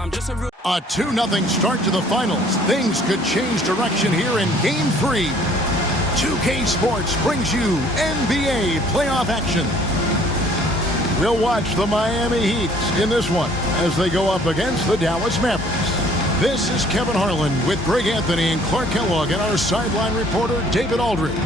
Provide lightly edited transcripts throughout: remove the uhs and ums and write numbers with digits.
A 2-0 start to the finals. Things could change direction here in Game 3. 2K Sports brings you NBA playoff action. We'll watch the Miami Heat in this one as they go up against the Dallas Mavericks. This is Kevin Harlan with Greg Anthony and Clark Kellogg and our sideline reporter David Aldridge.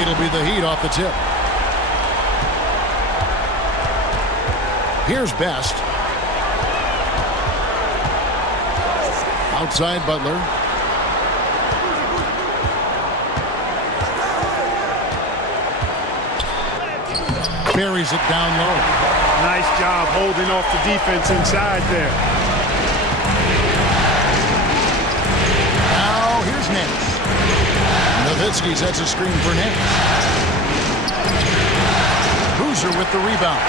It'll be the Heat off the tip. Here's Best. Outside Butler. Buries it down low. Nice job holding off the defense inside there. Now here's Nash. Nowitzki sets a screen for Nash. Boozer with the rebound.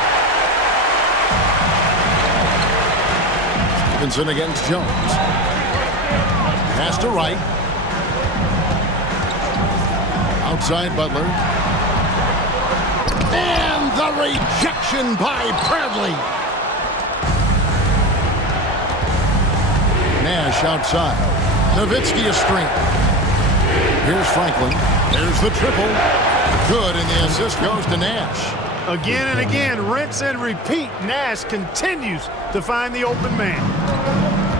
Stevenson against Jones. Pass to Wright. Outside Butler. And the rejection by Bradley. Nash outside. Nowitzki a string. Here's Franklin. There's the triple. Good, and the assist goes to Nash. Again and again, rinse and repeat. Nash continues to find the open man.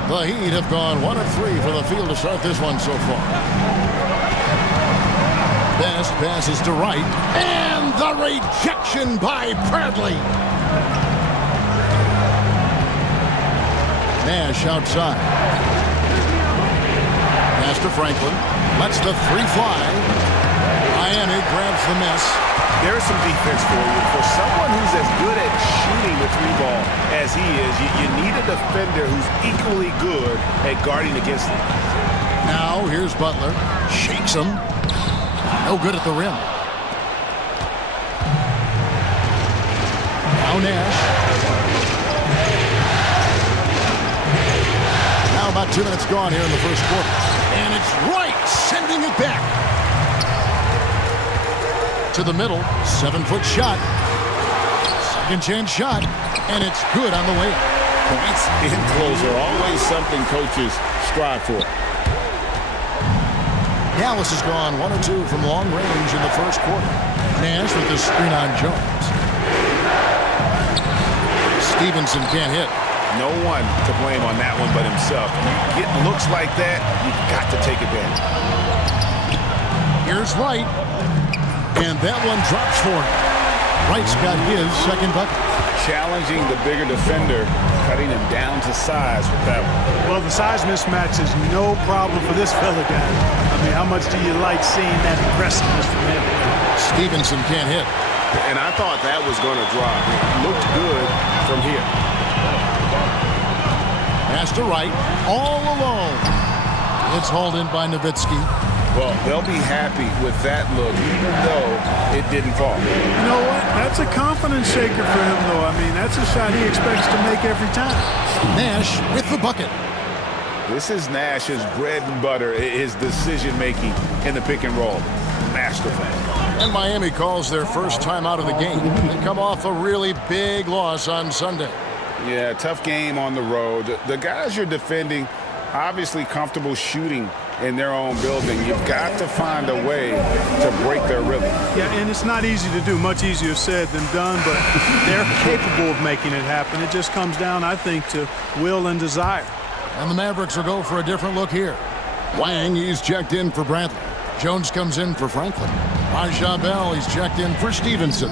The Heat have gone 1 of 3 for the field to start this one so far. Best passes to Wright. And the rejection by Bradley. Nash outside. Pass to Franklin. Lets the three fly. Miami grabs the miss. There's some defense for you. For someone who's as good at shooting the three ball as he is, you need a defender who's equally good at guarding against him. Now here's Butler. Shakes him. No good at the rim. Now Nash. Now about 2 minutes gone here in the first quarter. And it's Wright sending it back. To the middle. 7-foot shot. Second chance shot. And it's good on the way. Points in close are always something coaches strive for. Dallas has gone 1 or 2 from long range in the first quarter. Nash with the screen on Jones. Stevenson can't hit. No one to blame on that one but himself. You get looks like that, you've got to take advantage. Here's Wright. And that one drops for him. Wright's got his second bucket. Challenging the bigger defender, cutting him down to size with that one. Well, the size mismatch is no problem for this fella guy. I mean, how much do you like seeing that aggressiveness from him? Stevenson can't hit. And I thought that was going to drop. It looked good from here. Pass to Wright, all alone. It's hauled in by Nowitzki. Well, they'll be happy with that look, even though it didn't fall. You know what? That's a confidence shaker for him, though. I mean, that's a shot he expects to make every time. Nash with the bucket. This is Nash's bread and butter, his decision-making in the pick and roll. Masterful. And Miami calls their first time out of the game. They come off a really big loss on Sunday. Yeah, tough game on the road. The guys you're defending, obviously comfortable shooting in their own building. You've got to find a way to break their rhythm. Yeah, and it's not easy to do. Much easier said than done, but they're capable of making it happen. It just comes down, I think, to will and desire. And the Mavericks will go for a different look here. Wang, he's checked in for Bradley. Jones comes in for Franklin. Raja Bell, he's checked in for Stevenson.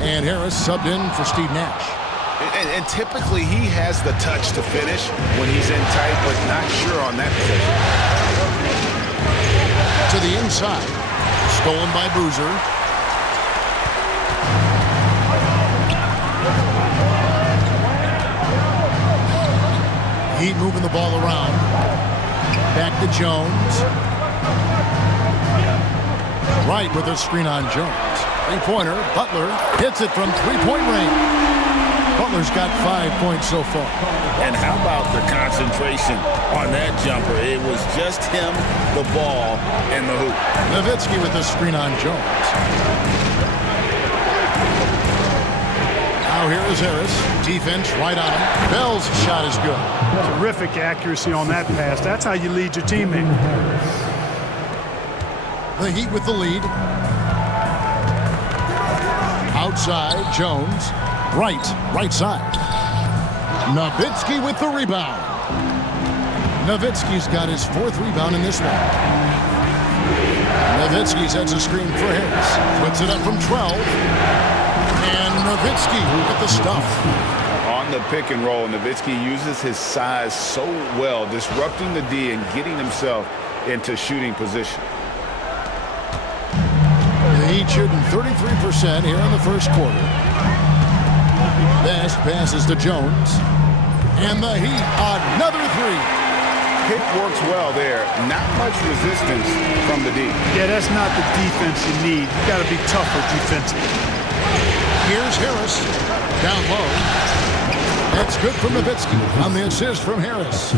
And Harris subbed in for Steve Nash. And typically he has the touch to finish when he's in tight, but not sure on that position. To the inside. Stolen by Boozer. Heat moving the ball around. Back to Jones. Wright with a screen on Jones. Three-pointer. Butler hits it from three-point range. Butler's got 5 points so far. And how about the concentration on that jumper? It was just him, the ball, and the hoop. Nowitzki with the screen on Jones. Now here is Harris. Defense right on him. Bell's shot is good. Terrific accuracy on that pass. That's how you lead your teammate. The Heat with the lead. Outside, Jones. Right side. Nowitzki with the rebound. Nowitzki's got his 4th rebound in this one. Nowitzki sets a screen for Harris. Puts it up from 12. And Nowitzki with the stuff. On the pick and roll, Nowitzki uses his size so well, disrupting the D and getting himself into shooting position. The Heat shooting 33% here in the first quarter. Best passes to Jones. And the Heat, another three. Pick works well there. Not much resistance from the D. Yeah, that's not the defense you need. You got to be tougher defensively. Here's Harris. Down low. That's good from Nowitzki on the assist from Harris.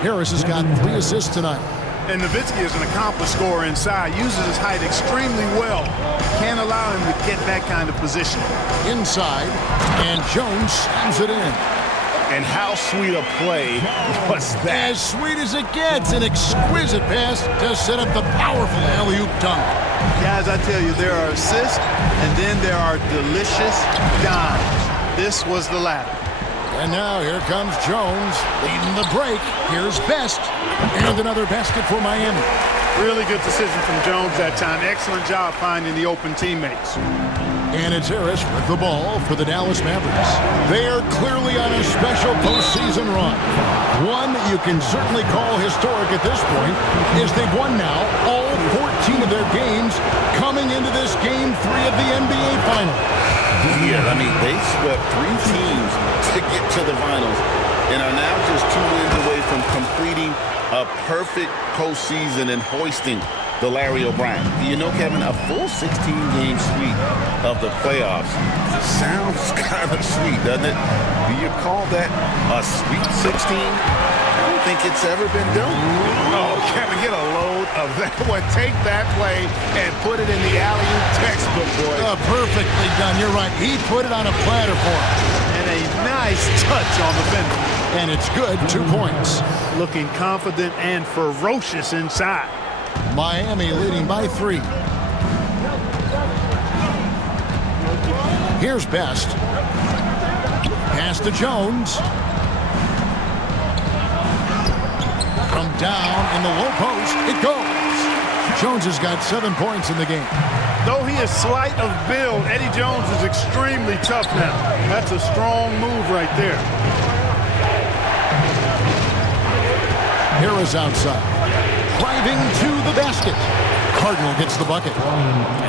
Harris has got 3 assists tonight. And Nowitzki is an accomplished scorer inside. Uses his height extremely well. Can't allow him to get that kind of position. Inside, and Jones slams it in. And how sweet a play was that? As sweet as it gets. An exquisite pass to set up the powerful alley-oop dunk. Guys, I tell you, there are assists, and then there are delicious dimes. This was the latter. And now here comes Jones leading the break. Here's Best. And another basket for Miami. Really good decision from Jones that time. Excellent job finding the open teammates. And it's Harris with the ball for the Dallas Mavericks. They are clearly on a special postseason run. One you can certainly call historic at this point, as they've won now all 14 of their games coming into this Game 3 of the NBA Finals. Yeah, I mean, they swept 3 teams to get to the finals and are now just 2 wins away from completing a perfect postseason and hoisting the Larry O'Brien. You know, Kevin, a full 16-game sweep of the playoffs sounds kind of sweet, doesn't it? Do you call that a sweet 16? I don't think it's ever been done. Oh, Kevin, get a load of that one. Take that play and put it in the alley-oop textbook, boy. Perfectly done. You're right. He put it on a platter for him. And a nice touch on the fender. And it's good. 2 points. Looking confident and ferocious inside. Miami leading by 3. Here's Best. Pass to Jones. From down in the low post, it goes. Jones has got 7 points in the game. Though he is slight of build, Eddie Jones is extremely tough now. That's a strong move right there. Harris outside. Driving to the basket. Cardinal gets the bucket.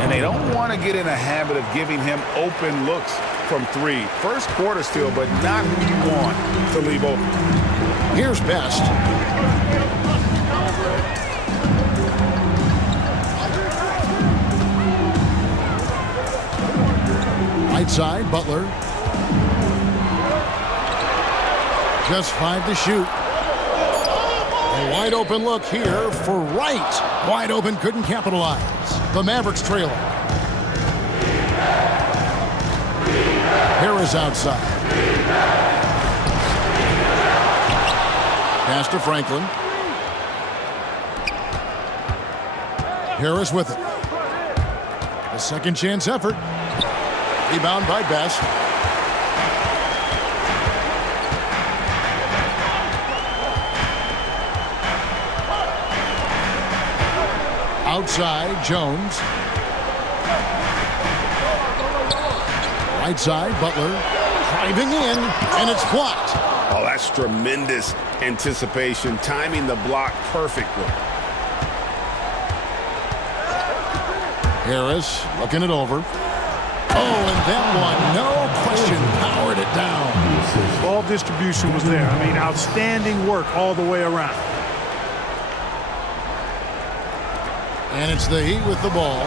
And they don't want to get in a habit of giving him open looks from 3. First quarter still, but not who you want to leave open. Here's Best. Right side, Butler. Just 5 to shoot. A wide open look here for Wright. Wide open, couldn't capitalize. The Mavericks trailing. Harris outside. Pass to Franklin. Harris with it. A second chance effort. Rebound by Best. Outside, Jones. Right side, Butler. Driving in, and it's blocked. Oh, that's tremendous anticipation, timing the block perfectly. Harris looking it over. Oh, and that one, no question, powered it down. Ball distribution was there. I mean, outstanding work all the way around. And it's the Heat with the ball.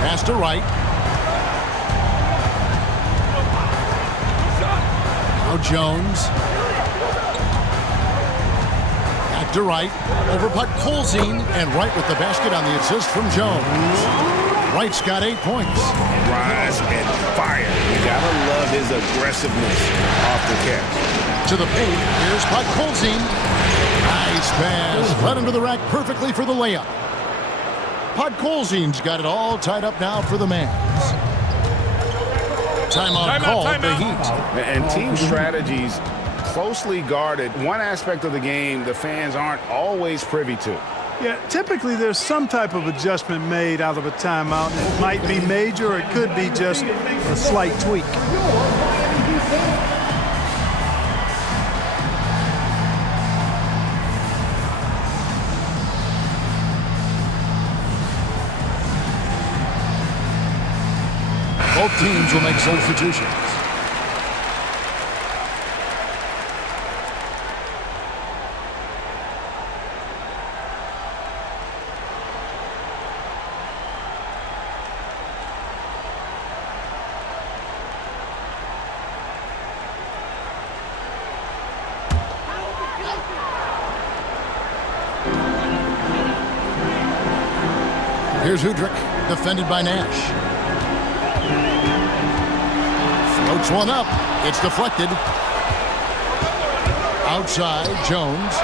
Pass to Wright. Now Jones. Back to Wright. Over putt Colzine, and Wright with the basket on the assist from Jones. Wright's got 8 points. Rise and fire. You gotta love his aggressiveness off the catch. To the paint. Here's putt Colzine. Nice pass. Led into the rack perfectly for the layup. Podkolzin's got it all tied up now for the Mavs. Timeout call the Heat. And team strategies closely guarded. One aspect of the game the fans aren't always privy to. Yeah, typically there's some type of adjustment made out of a timeout. It might be major or it could be just a slight tweak. Both teams will make substitutions. Here's Udrich, defended by Nash. Floats one up. It's deflected. Outside, Jones.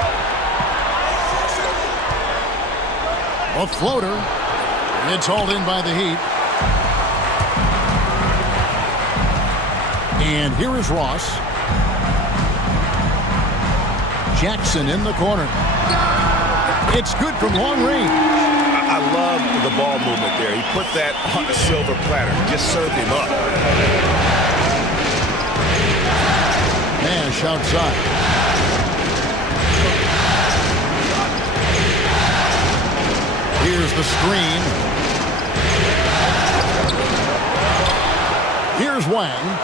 A floater. It's hauled in by the Heat. And here is Ross. Jackson in the corner. It's good from long range. I love the ball movement there. He put that on a silver platter. Just served him up. Nash outside. Here's the screen. Here's Wang.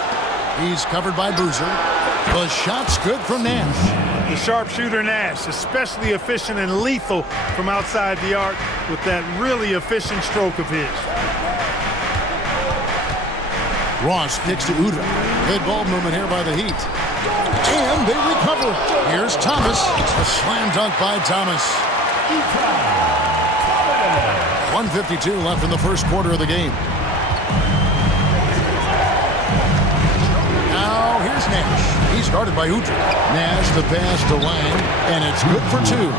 He's covered by Boozer. The shot's good from Nash. The sharpshooter Nash, especially efficient and lethal from outside the arc with that really efficient stroke of his. Ross kicks to Udrich. Good ball movement here by the Heat. And they recover it. Here's Thomas. A slam dunk by Thomas. 1:52 left in the first quarter of the game. Now here's Nash. He's guarded by Udrich. Nash the pass to Wang, and it's good for two.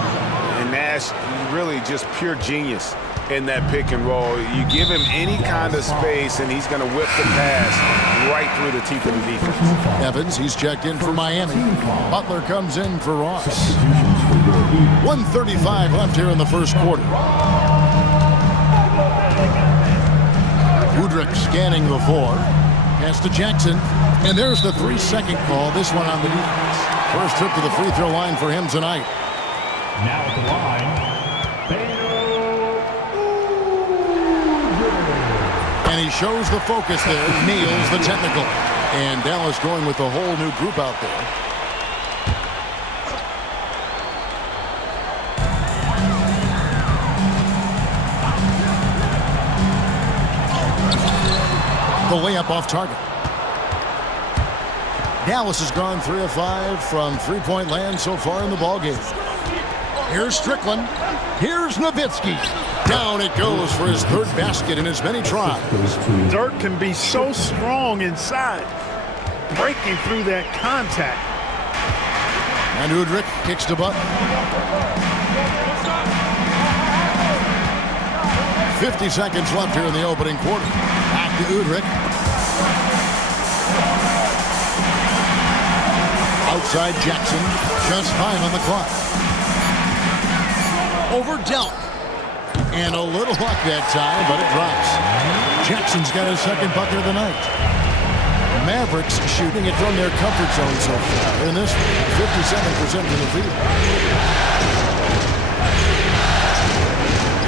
And Nash, really just pure genius in that pick and roll. You give him any kind of space, and he's going to whip the pass right through the teeth of the defense. Evans, he's checked in for Miami. Butler comes in for Ross. 1:35 left here in the first quarter. Udrich scanning the floor. Pass to Jackson. And there's the 3-second call. This one on the defense. First trip to the free throw line for him tonight. Now at the line, and he shows the focus there. Nails the technical. And Dallas going with a whole new group out there. The layup off target. Dallas has gone 3 of 5 from three-point land so far in the ballgame. Here's Strickland. Here's Nowitzki. Down it goes for his third basket in as many tries. Dirk can be so strong inside, breaking through that contact. And Udrich kicks to Butler. 50 seconds left here in the opening quarter. Back to Udrich. Outside Jackson. Just 5 on the clock. Over Delk. And a little luck that time, but it drops. Jackson's got his second bucket of the night. Mavericks shooting it from their comfort zone so far. In this one, 57% from the field.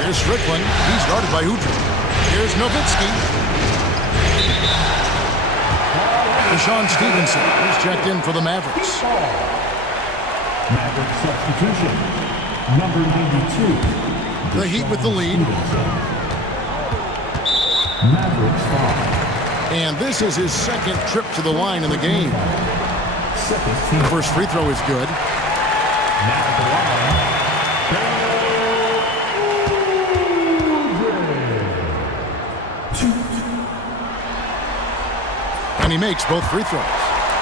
Here's Strickland. He's guarded by Udrich. Here's Nowitzki. Deshaun Stevenson is checked in for the Mavericks. Mavericks substitution. Number 92. The Heat with the lead. Mavericks foul. And this is his second trip to the line in the game. First free throw is good. Now at the line. And he makes both free throws.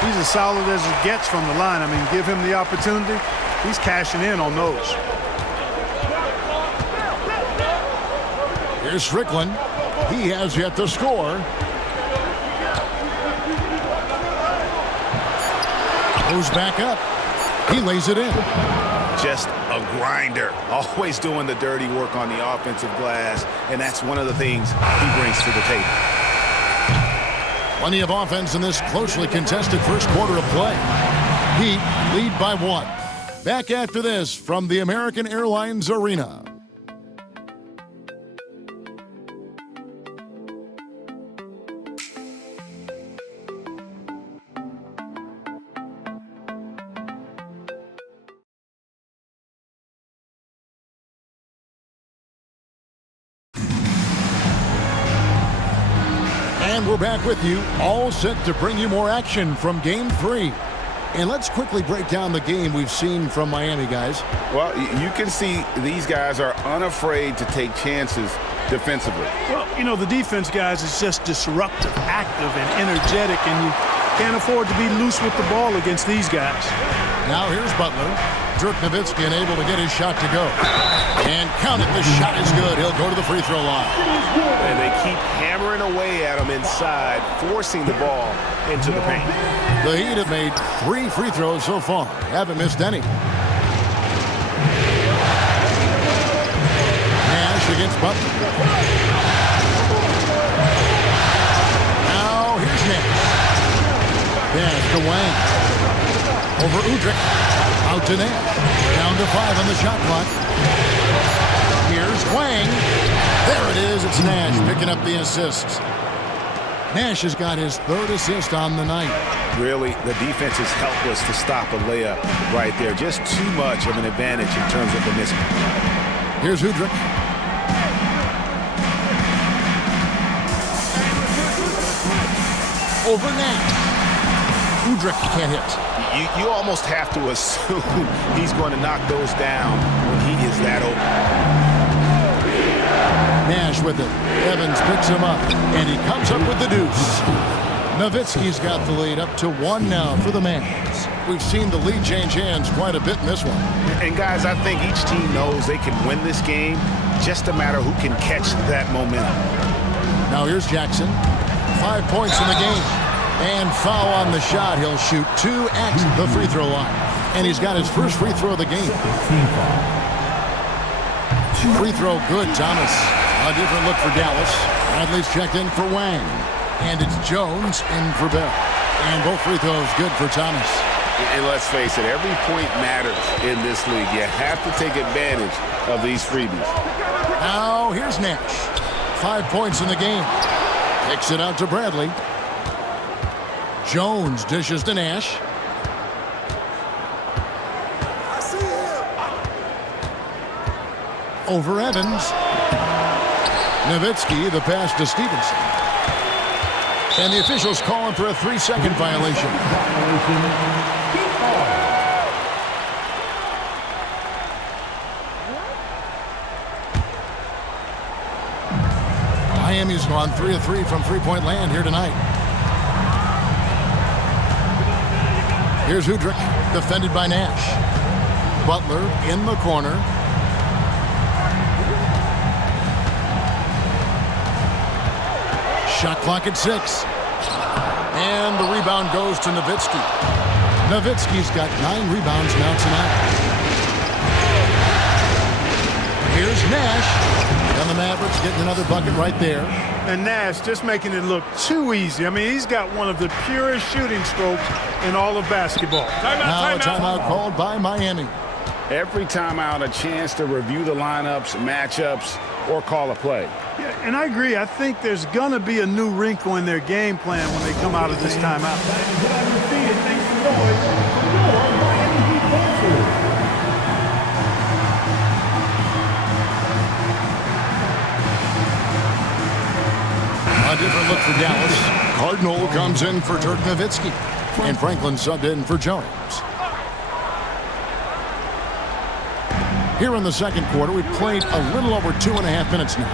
He's as solid as it gets from the line. I mean, give him the opportunity, he's cashing in on those. Here's Strickland. He has yet to score. Goes back up. He lays it in. Just a grinder, always doing the dirty work on the offensive glass, and that's one of the things he brings to the table. Plenty of offense in this closely contested first quarter of play. Heat lead by 1. Back after this from the American Airlines Arena. And we're back with you, all set to bring you more action from Game 3. And let's quickly break down the game we've seen from Miami, guys. Well, you can see these guys are unafraid to take chances defensively. Well, you know, the defense, guys, is just disruptive, active, and energetic, and you can't afford to be loose with the ball against these guys. Now here's Butler. Dirk Nowitzki unable to get his shot to go. And count it, the shot is good. He'll go to the free throw line. And they keep hammering away at him inside, forcing the ball into the paint. The Heat have made 3 free throws so far. Haven't missed any. Nash against Butler. Now here's Nash. Pass to Wang. Over Udrih. Out to Nash. Down to 5 on the shot clock. Here's Wang. There it is. It's Nash picking up the assists. Nash has got his 3rd assist on the night. Really, the defense is helpless to stop a layup right there. Just too much of an advantage in terms of the mismatch. Here's Udrih. Over Nash. Udrih can't hit. You almost have to assume he's going to knock those down when he is that open. Nash with it. Evans picks him up, and he comes up with the deuce. Nowitzki's got the lead up to 1 now for the Mavs. We've seen the lead change hands quite a bit in this one. And guys, I think each team knows they can win this game. Just a matter who can catch that momentum. Now here's Jackson. 5 points in the game. And foul on the shot. He'll shoot 2 at the free throw line. And he's got his first free throw of the game. Free throw good, Thomas. A different look for Dallas. Bradley's checked in for Wang. And it's Jones in for Bell. And both free throws good for Thomas. And let's face it, every point matters in this league. You have to take advantage of these freebies. Now here's Nash. 5 points in the game. Kicks it out to Bradley. Jones dishes to Nash. Over Evans. Nowitzki, the pass to Stevenson. And the officials calling for a 3-second violation. Miami's gone 3 of 3 from three-point land here tonight. Here's Udrih, defended by Nash. Butler in the corner. Shot clock at 6. And the rebound goes to Nowitzki. Nowitzki's got 9 rebounds now tonight. Here's Nash. And the Mavericks getting another bucket right there. And Nash just making it look too easy. I mean, he's got one of the purest shooting strokes in all of basketball. Now a timeout called by Miami. Every timeout, a chance to review the lineups, matchups, or call a play. Yeah, and I agree. I think there's going to be a new wrinkle in their game plan when they come out of this timeout. A different look for Dallas. Cardinal comes in for Dirk Nowitzki. And Franklin subbed in for Jones. Here in the second quarter, we've played a little over 2.5 minutes now.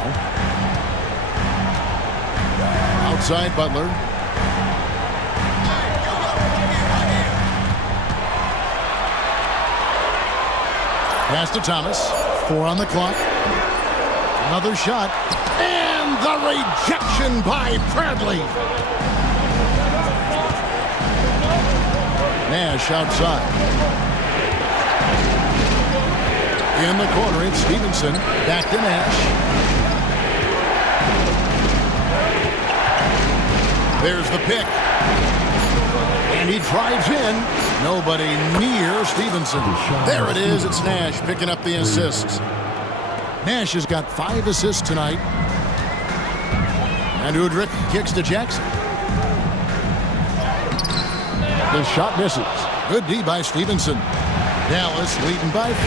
Outside Butler. Pass to Thomas. 4 on the clock. Another shot. And the rejection by Bradley. Nash outside. In the corner, it's Stevenson. Back to Nash. There's the pick. And he drives in. Nobody near Stevenson. There it is. It's Nash picking up the assists. Nash has got 5 assists tonight. And Udrich kicks to Jackson. The shot misses. Good D by Stevenson. Dallas leading by 4.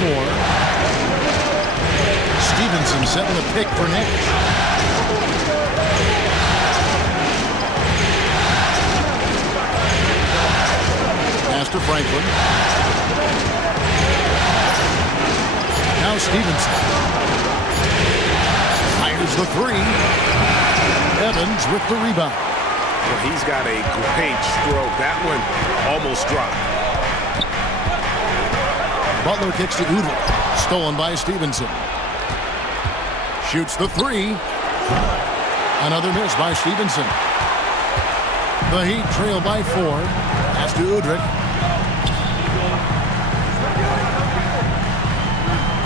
Stevenson setting a pick for Nash. Pass to Franklin. Now Stevenson. Fires the 3. Evans with the rebound. Well, he's got a great stroke. That one almost dropped. Butler kicks to Udrich. Stolen by Stevenson. Shoots the 3. Another miss by Stevenson. The Heat trail by 4. Pass to Udrich.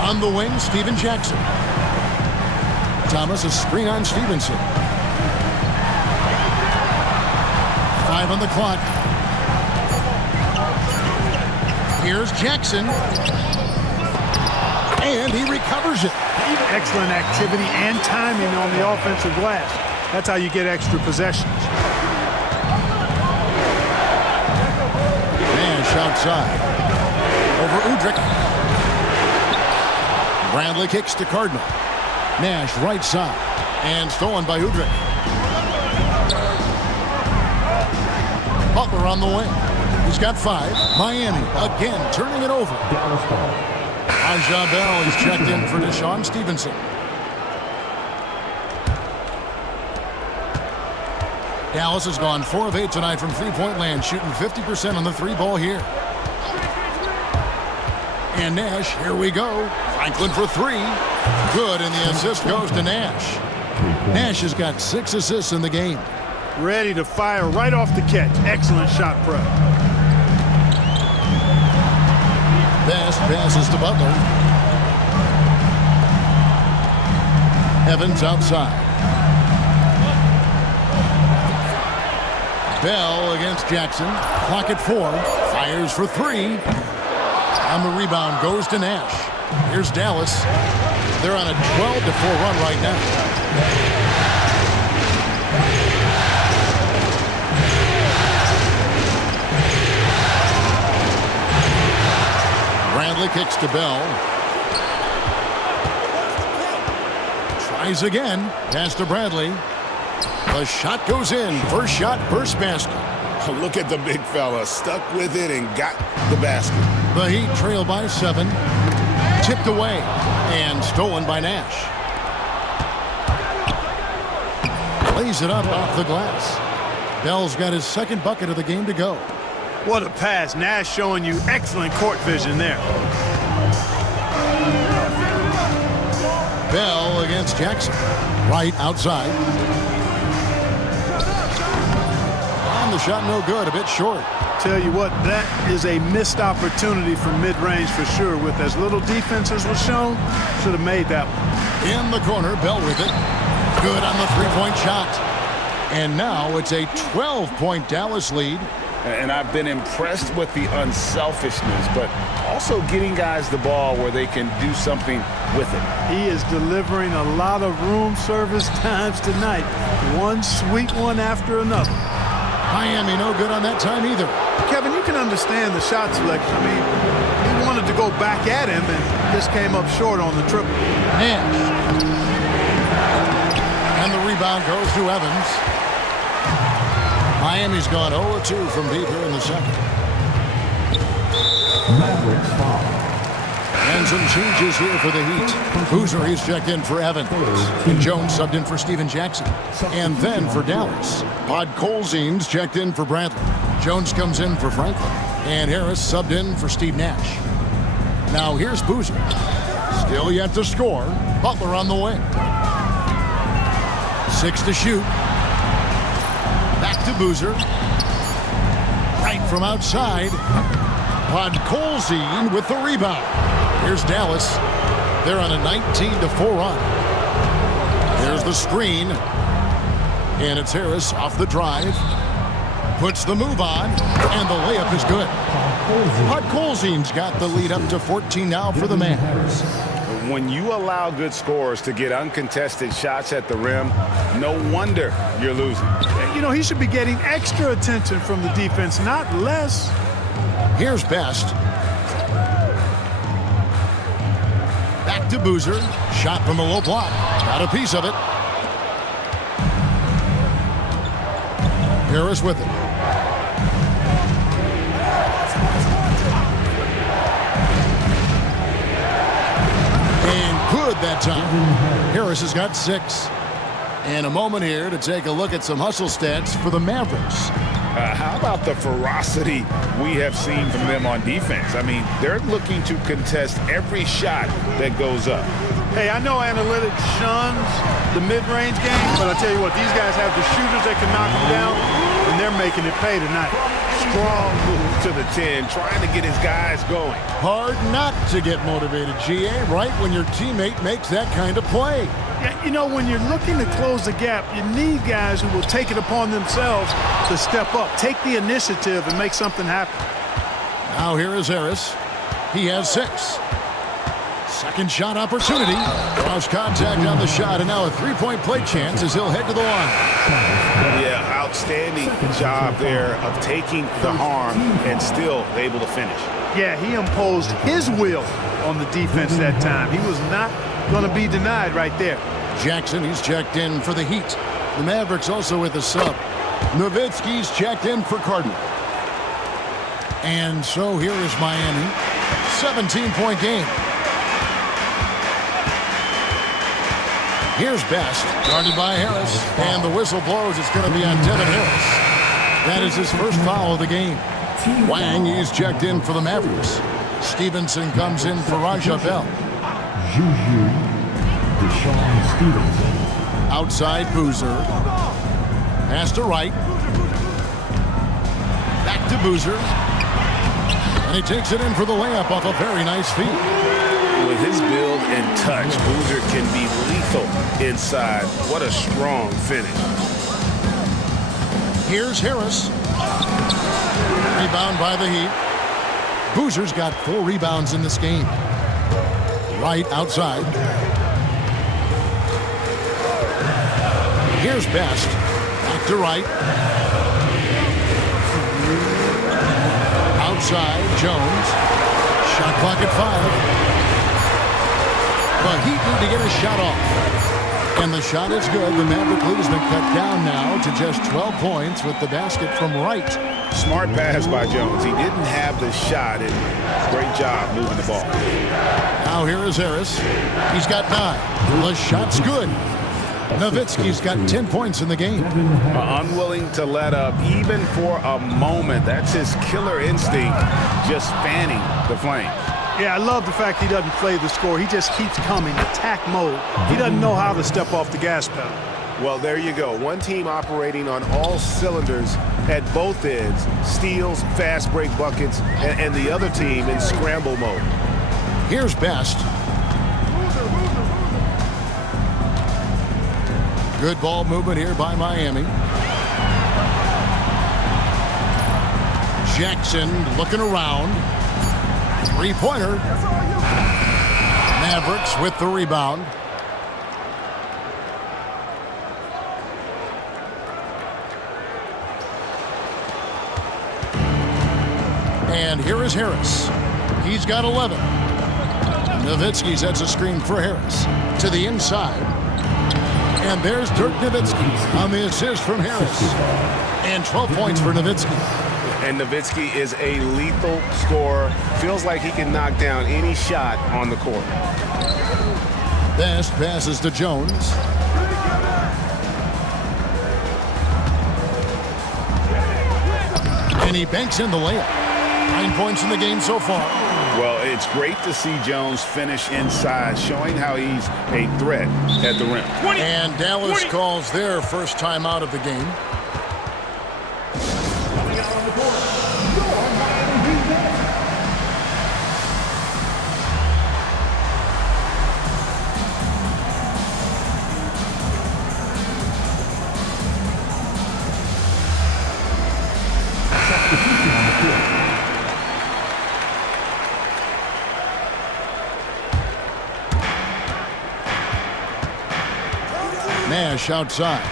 On the wing, Steven Jackson. Thomas, a screen on Stevenson. 5 on the clock. Here's Jackson. And he recovers it. Excellent activity and timing on the offensive glass. That's how you get extra possessions. Nash outside. Over Udrich. Bradley kicks to Cardinal. Nash right side. And stolen by Udrich. Butler on the wing. He's got 5. Miami again turning it over. Aja Bell is checked in for Deshaun Stevenson. Dallas has gone 4 of 8 tonight from three-point land, shooting 50% on the 3-ball here. And Nash, here we go. Franklin for 3. Good, and the assist goes to Nash. Nash has got 6 assists in the game. Ready to fire right off the catch. Excellent shot prep. Best passes to Butler. Evans outside. Bell against Jackson. Clock at 4. Fires for 3. On the rebound goes to Nash. Here's Dallas. They're on a 12-4 run right now. Bradley kicks to Bell. Tries again. Pass to Bradley. The shot goes in. First shot, first basket. Look at the big fella. Stuck with it and got the basket. The Heat trail by 7. Tipped away and stolen by Nash. Lays it up off the glass. Bell's got his second bucket of the game to go. What a pass. Nash showing you excellent court vision there. Bell against Jackson. Right outside. And the shot no good, a bit short. Tell you what, that is a missed opportunity from mid-range for sure. With as little defense as was shown, should have made that one. In the corner, Bell with it. Good on the three-point shot. And now it's a 12-point Dallas lead. And I've been impressed with the unselfishness, but also getting guys the ball where they can do something with it. He is delivering a lot of room service times tonight. One sweet one after another. Miami no good on that time either. Kevin, you can understand the shot selection. I mean, he wanted to go back at him and just came up short on the triple. And the rebound goes to Evans. Miami's gone 0-2 from deep here in the second. Mavericks foul. And some changes here for the Heat. Boozer, he's checked in for Evans. And Jones subbed in for Steven Jackson. And then for Dallas, Podkolzin's checked in for Bradley. Jones comes in for Franklin. And Harris subbed in for Steve Nash. Now here's Boozer. Still yet to score. Butler on the wing. 6 to shoot. Back to Boozer. Right from outside. Podkolzin with the rebound. Here's Dallas. They're on a 19-4 run. There's the screen. And it's Harris off the drive. Puts the move on. And the layup is good. Podkolzin's got the lead up to 14 now for the Mavs. When you allow good scorers to get uncontested shots at the rim, no wonder you're losing. You know, he should be getting extra attention from the defense, not less. Here's Best. Back to Boozer. Shot from the low block. Got a piece of it. Harris with it. And good that time. Harris has got 6. And a moment here to take a look at some hustle stats for the Mavericks. How about the ferocity we have seen from them on defense? I mean, they're looking to contest every shot that goes up. Hey, I know analytics shuns the mid-range game, but I tell you what, these guys have the shooters that can knock them down, and they're making it pay tonight. Strong move to the 10, trying to get his guys going. Hard not to get motivated, GA, right when your teammate makes that kind of play. Yeah, you know, when you're looking to close the gap, you need guys who will take it upon themselves to step up, take the initiative, and make something happen. Now here is Harris. He has 6. Second shot opportunity. Cross contact on the shot, and now a three-point play chance as he'll head to the line. Yeah, outstanding job there of taking the harm and still able to finish. Yeah, he imposed his will on the defense that time. He was not going to be denied right there. Jackson, he's checked in for the Heat. The Mavericks also with a sub. Nowitzki's checked in for Cardinal. And so here is Miami. 17-point game. Here's Best, guarded by Harris. And the whistle blows. It's going to be on Devin Harris. That is his first foul of the game. Wang, he's checked in for the Mavericks. Stevenson comes in for Raja Bell. Juju. Deshaun Stevenson. Outside Boozer. Pass to Wright. Back to Boozer. And he takes it in for the layup off a very nice feed. With his build and touch, Boozer can be lethal inside. What a strong finish. Here's Harris. Rebound by the Heat. Boozer's got 4 rebounds in this game. Wright outside. Here's Best. Back to Wright. Outside, Jones. Shot clock at 5. The Heat need to get a shot off. And the shot is good. The Maverick lead has been cut down now to just 12 points with the basket from Wright. Smart pass by Jones. He didn't have the shot, and great job moving the ball. Now here is Harris. He's got 9. The shot's good. Nowitzki's got 10 points in the game. Unwilling to let up even for a moment. That's his killer instinct, just fanning the flames. Yeah, I love the fact he doesn't play the score. He just keeps coming, attack mode. He doesn't know how to step off the gas pedal. Well, there you go. One team operating on all cylinders at both ends. Steals, fast break buckets, and the other team in scramble mode. Here's Best. Good ball movement here by Miami. Jackson looking around. Three-pointer. Mavericks with the rebound. And here is Harris. He's got 11. Nowitzki sets a screen for Harris. To the inside. And there's Dirk Nowitzki on the assist from Harris. And 12 points for Nowitzki. And Nowitzki is a lethal scorer. Feels like he can knock down any shot on the court. Best passes to Jones. And he banks in the layup. 9 points in the game so far. Well, it's great to see Jones finish inside, showing how he's a threat at the rim. And Dallas calls their first time out of the game. Nash outside.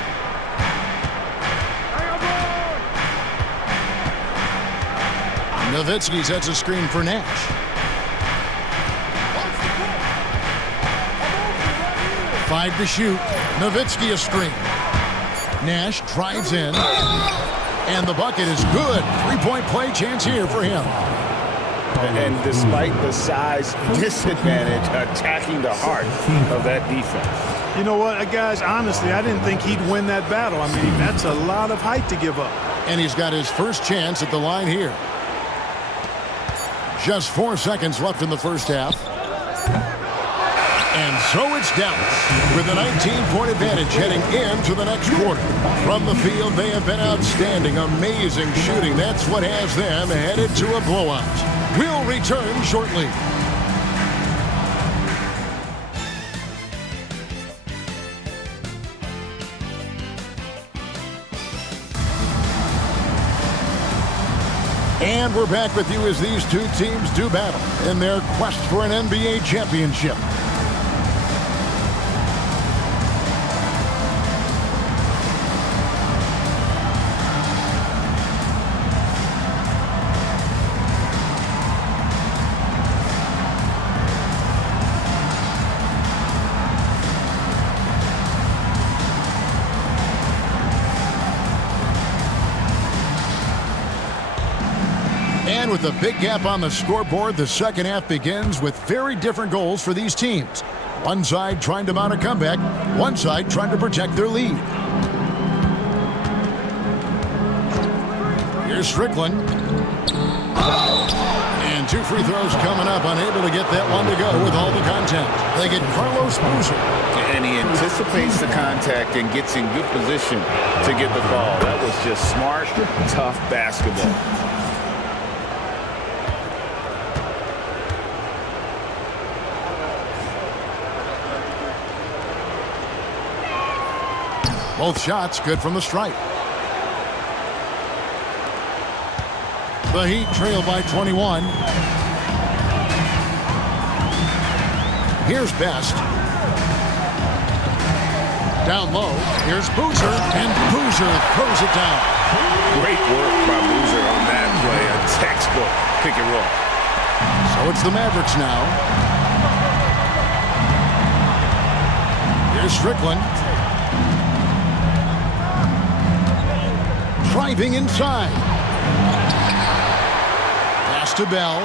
Nowitzki sets a screen for Nash. Five to shoot. Nowitzki a screen. Nash drives in. And the bucket is good. Three-point play chance here for him. And despite the size disadvantage, attacking the heart of that defense. You know what, guys, honestly, I didn't think he'd win that battle. I mean, that's a lot of height to give up. And he's got his first chance at the line here. Just 4 seconds left in the first half. And so it's Dallas with a 19-point advantage heading into the next quarter. From the field, they have been outstanding, amazing shooting. That's what has them headed to a blowout. We'll return shortly. And we're back with you as these two teams do battle in their quest for an NBA championship. And with a big gap on the scoreboard, the second half begins with very different goals for these teams. One side trying to mount a comeback, one side trying to protect their lead. Here's Strickland. And 2 free throws coming up, unable to get that one to go with all the contact. They get Carlos Boozer. And he anticipates the contact and gets in good position to get the ball. That was just smart, tough basketball. Both shots good from the stripe. The Heat trail by 21. Here's Best. Down low. Here's Boozer. And Boozer throws it down. Great work by Boozer on that play. A textbook pick and roll. So it's the Mavericks now. Here's Strickland. Driving inside. Pass to Bell.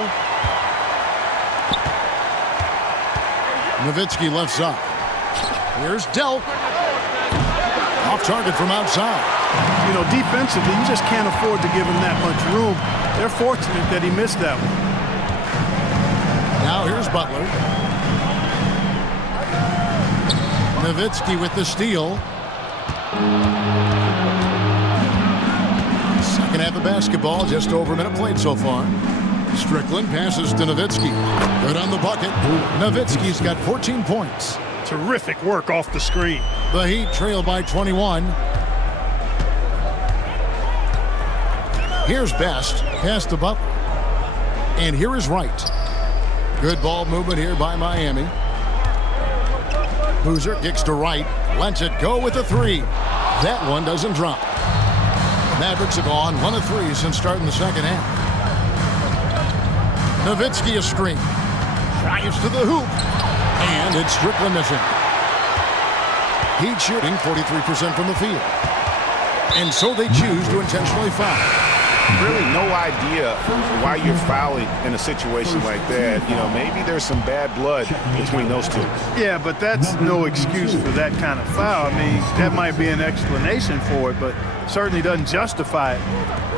Nowitzki left side. Here's Delk. Off target from outside. You know, defensively, you just can't afford to give him that much room. They're fortunate that he missed that one. Now here's Butler. Nowitzki with the steal. Second half of basketball, just over a minute played so far. Strickland passes to Nowitzki. Good on the bucket. Nowitzki's got 14 points. Terrific work off the screen. The Heat trail by 21. Here's Best, pass to Butler. And here is Wright. Good ball movement here by Miami. Boozer kicks to Wright, lets it go with a three. That one doesn't drop. Mavericks have gone 1 of 3 since starting the second half. Nowitzki a screen. Drives to the hoop. And it's strictly missing. Heat shooting 43% from the field. And so they choose to intentionally foul. Really no idea why you're fouling in a situation like that. You know, maybe there's some bad blood between those two. Yeah, but that's no excuse for that kind of foul. I mean, that might be an explanation for it, but certainly doesn't justify it.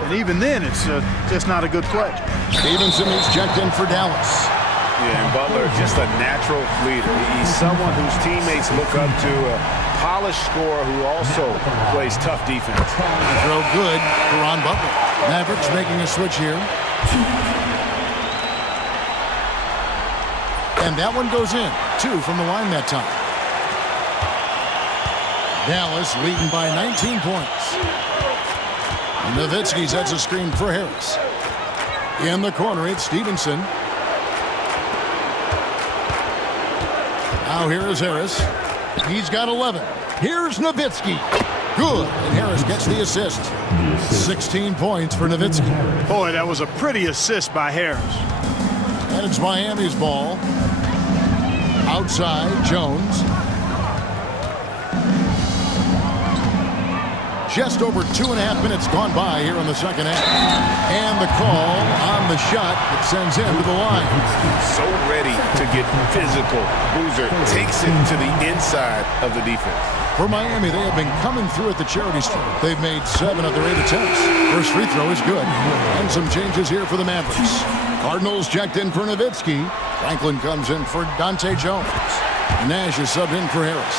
And even then, it's just not a good play. Stevenson is checked in for Dallas. Yeah, and Butler, just a natural leader. He's someone whose teammates look up to, a polished scorer who also plays tough defense. Throw good for Ron Butler. Mavericks making a switch here. And that one goes in. 2 from the line that time. Dallas leading by 19 points. Nowitzki sets a screen for Harris. In the corner, it's Stevenson. Now here is Harris. He's got 11. Here's Nowitzki. Good. And Harris gets the assist. 16 points for Nowitzki. Boy, that was a pretty assist by Harris. And it's Miami's ball. Outside, Jones. Just over 2.5 minutes gone by here in the second half. And the call on the shot that sends him to the line. So ready to get physical. Boozer takes it to the inside of the defense. For Miami, they have been coming through at the charity stripe. They've made 7 of their 8 attempts. First free throw is good. And some changes here for the Mavericks. Cardinals checked in for Nowitzki. Franklin comes in for Dante Jones. Nash is subbed in for Harris.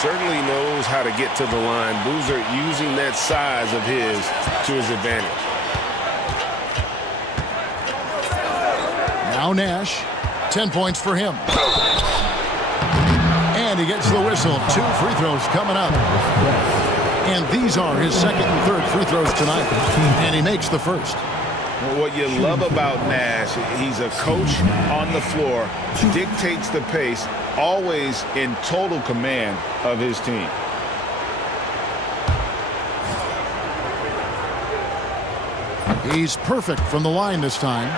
Certainly knows how to get to the line. Boozer using that size of his to his advantage. Now Nash, 10 points for him. And he gets the whistle. 2 free throws coming up. And these are his second and third free throws tonight. And he makes the first. What you love about Nash, he's a coach on the floor, dictates the pace, always in total command of his team. He's perfect from the line this time.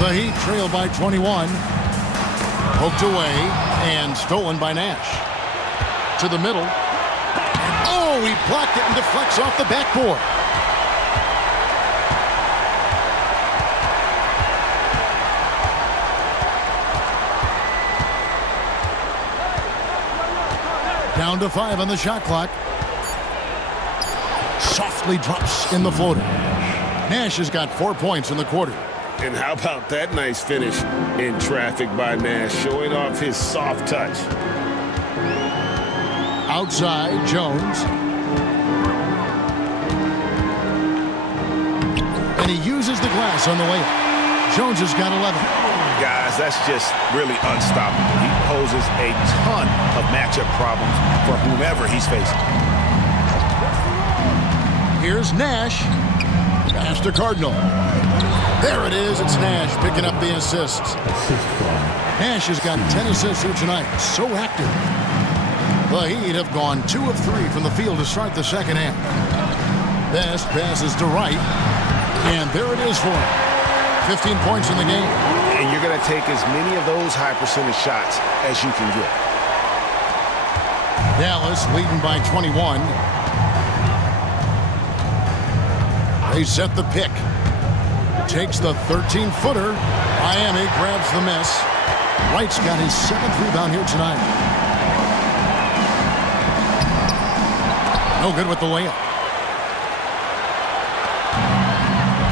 The Heat trail by 21. Poked away and stolen by Nash. To the middle. Oh, he blocked it and deflects off the backboard. Down to 5 on the shot clock. Softly drops in the floater. Nash has got 4 points in the quarter. And how about that nice finish in traffic by Nash, showing off his soft touch. Outside, Jones. And he uses the glass on the layup. Jones has got 11. Guys, that's just really unstoppable. He poses a ton of matchup problems for whomever he's facing. Here's Nash. Pass to Cardinal. There it is. It's Nash picking up the assists. Nash has got 10 assists here tonight. So active. The Heat have gone 2 of 3 from the field to start the second half. Best passes to Wright. And there it is for him. 15 points in the game. And you're going to take as many of those high percentage shots as you can get. Dallas leading by 21. They set the pick. Takes the 13-footer. Miami grabs the miss. Wright's got his 7th rebound here tonight. No good with the layup.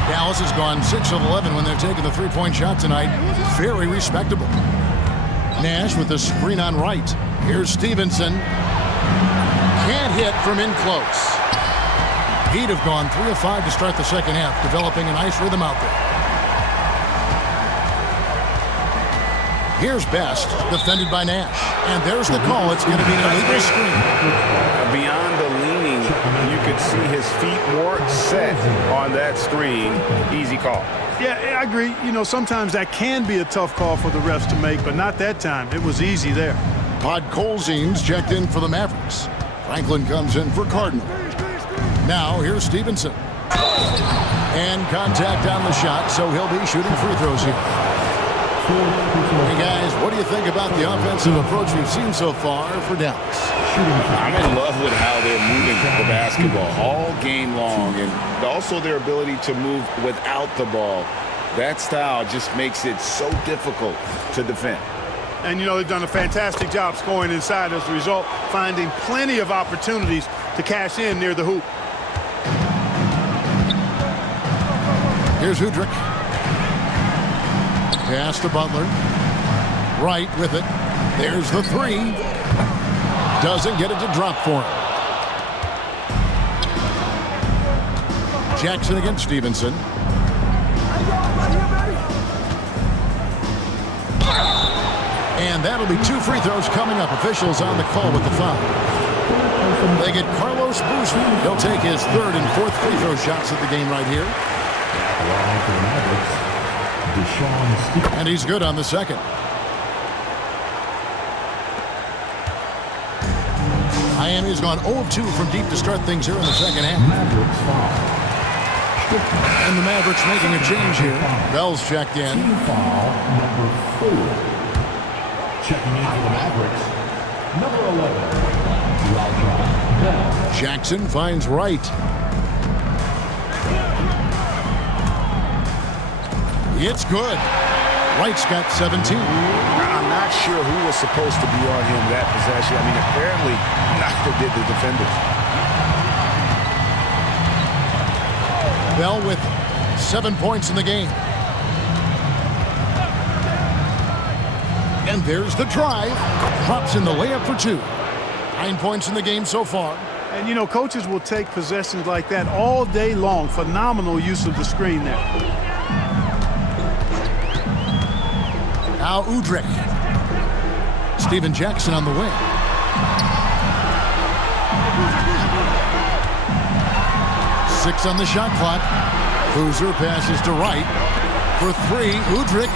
Dallas has gone 6 of 11 when they're taking the 3-point shot tonight. Very respectable. Nash with the screen on Wright. Here's Stevenson. Can't hit from in close. Heat have gone 3 of 5 to start the second half, developing a nice rhythm out there. Here's Best, defended by Nash. And there's the call. It's going to be an illegal screen. Beyond the leaning, you could see his feet more set on that screen. Easy call. Yeah, I agree. You know, sometimes that can be a tough call for the refs to make, but not that time. It was easy there. Podkolzien's checked in for the Mavericks. Franklin comes in for Cardinal. Now here's Stevenson. And contact on the shot, so he'll be shooting free throws here. Hey guys, what do you think about the offensive approach we've seen so far for Dallas? I'm in love with how they're moving the basketball all game long, and also their ability to move without the ball. That style just makes it so difficult to defend. And, you know, they've done a fantastic job scoring inside as a result, finding plenty of opportunities to cash in near the hoop. Here's Udrich. Pass to Butler. Right with it. There's the three. Doesn't get it to drop for him. Jackson against Stevenson. And that'll be 2 free throws coming up. Officials on the call with the foul. They get Carlos Boozer. He'll take his 3rd and 4th free throw shots at the game right here. And he's good on the 2nd. Miami's gone 0-2 from deep to start things here in the 2nd half. And the Mavericks making a change here. Bell's checked in. Team foul number 4. Checking in for the Mavericks, number 11, Bell. Jackson finds Wright. It's good. Wright's got 17. I'm not sure who was supposed to be on him that possession. I mean, apparently neither did the defenders. Bell with 7 points in the game. And there's the drive. Drops in the layup for 2. 9 points in the game so far. And, you know, coaches will take possessions like that all day long. Phenomenal use of the screen there. Now Udrich. Steven Jackson on the wing. Six on the shot clock. Boozer passes to Wright. For 3, Udrich.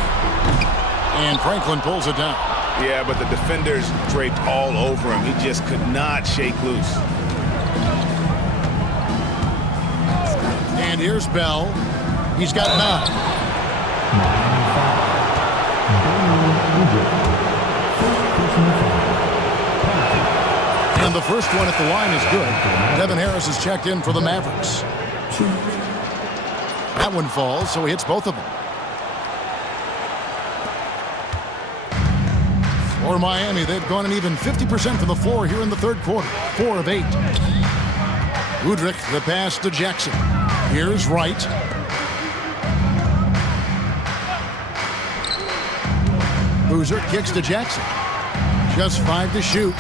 And Franklin pulls it down. Yeah, but the defenders draped all over him. He just could not shake loose. And here's Bell. He's got 9. And the first one at the line is good. Devin Harris is checked in for the Mavericks. That one falls, so he hits both of them. For Miami, they've gone an even 50% from the floor here in the 3rd quarter. 4 of 8. Udrich, the pass to Jackson. Here's Wright. Boozer kicks to Jackson. Just 5 to shoot.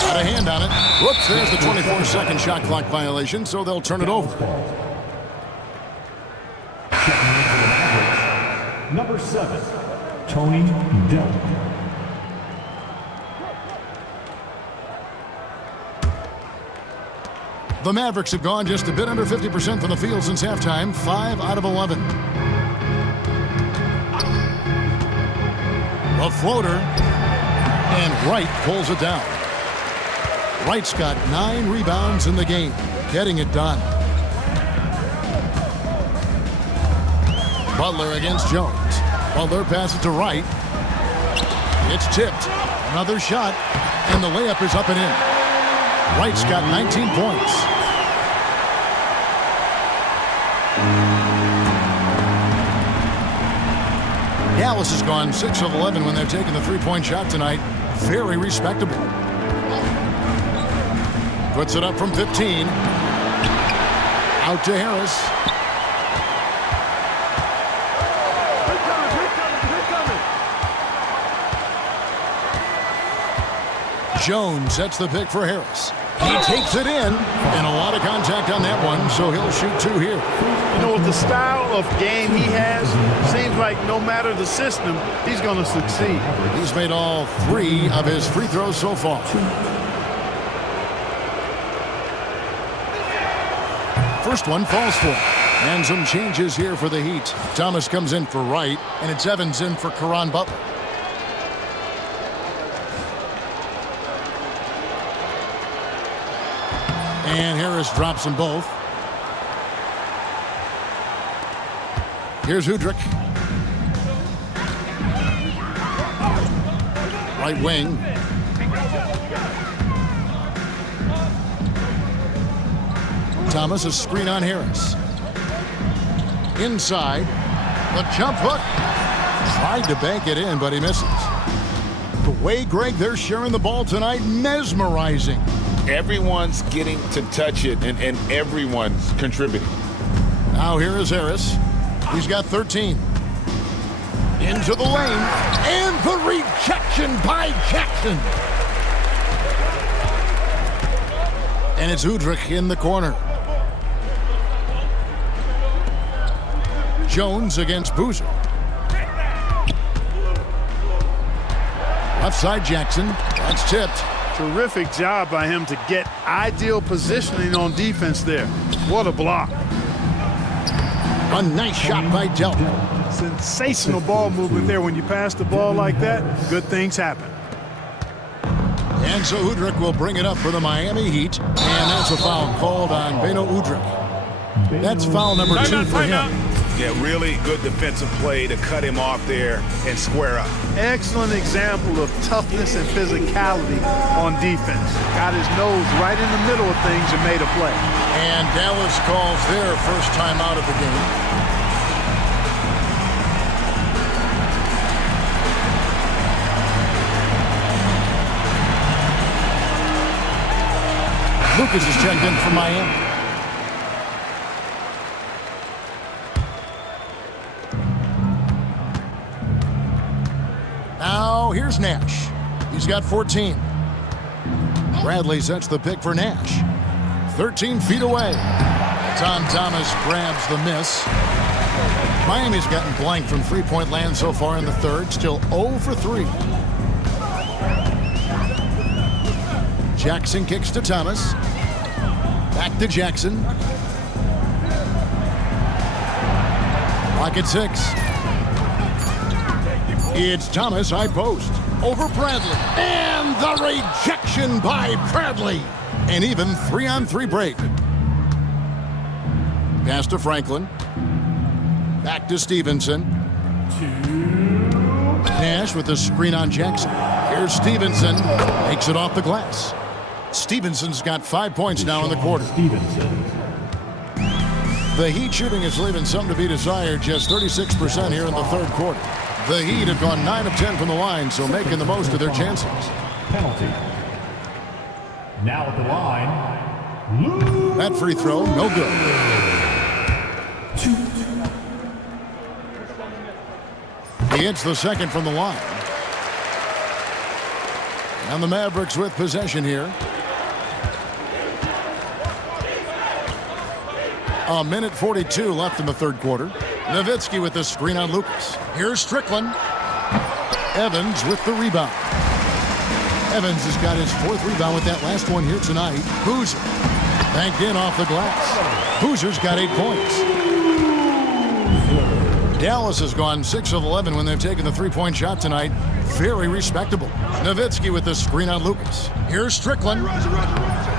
Got a hand on it. Whoops, there's the 24-second shot clock violation, so they'll turn it over. Number 7, Tony Delk. The Mavericks have gone just a bit under 50% from the field since halftime. 5 out of 11. A floater. And Wright pulls it down. Wright's got 9 rebounds in the game, getting it done. Butler against Jones. Butler passes to Wright. It's tipped. Another shot, and the layup is up and in. Wright's got 19 points. Dallas has gone 6 of 11 when they're taking the 3-point shot tonight. Very respectable. Puts it up from 15. Out to Harris. Jones sets the pick for Harris. He takes it in, and a lot of contact on that one, so he'll shoot 2 here. You know, with the style of game he has, seems like no matter the system, he's going to succeed. He's made all 3 of his free throws so far. First one falls for him. And some changes here for the Heat. Thomas comes in for Wright, and it's Evans in for Caron Butler. And Harris drops them both. Here's Udrich. Right wing. Thomas, a screen on Harris. Inside. The jump hook. Tried to bank it in, but he misses. The way, Greg, they're sharing the ball tonight, mesmerizing. Everyone's getting to touch it, and everyone's contributing. Now here is Harris. He's got 13. Into the lane. And the rejection by Jackson. And it's Udrich in the corner. Jones against Boozer. Left side Jackson. That's tipped. Terrific job by him to get ideal positioning on defense there. What a block. A nice shot by Dell. Sensational ball movement there. When you pass the ball like that, good things happen. And so Udrich will bring it up for the Miami Heat. And that's a foul called on Beno Udrich. That's foul number 2 for him. Yeah, really good defensive play to cut him off there and square up. Excellent example of toughness and physicality on defense. Got his nose right in the middle of things and made a play. And Dallas calls their first time out of the game. Lucas is checked in for Miami. Now here's Nash. He's got 14. Bradley sets the pick for Nash. 13 feet away. Tom Thomas grabs the miss. Miami's gotten blank from three-point land so far in the third. Still 0 for 3. Jackson kicks to Thomas. Back to Jackson. Clock at 6. It's Thomas, high post. Over Bradley. And the rejection by Bradley. An even 3-on-3 break. Pass to Franklin. Back to Stevenson. Nash with the screen on Jackson. Here's Stevenson. Makes it off the glass. Stevenson's got 5 points now in the quarter. The Heat shooting is leaving something to be desired. Just 36% here in the third quarter. The Heat have gone 9 of 10 from the line, so making the most of their chances. Penalty. Now at the line, that free throw, no good. He hits the second from the line. And the Mavericks with possession here. A minute 42 left in the third quarter. Nowitzki with the screen on Lucas. Here's Strickland. Evans with the rebound. Evans has got his 4th rebound with that last one here tonight. Boozer banked in off the glass. Boozer's got 8 points. Dallas has gone 6 of 11 when they've taken the three-point shot tonight. Very respectable. Nowitzki with the screen on Lucas. Here's Strickland.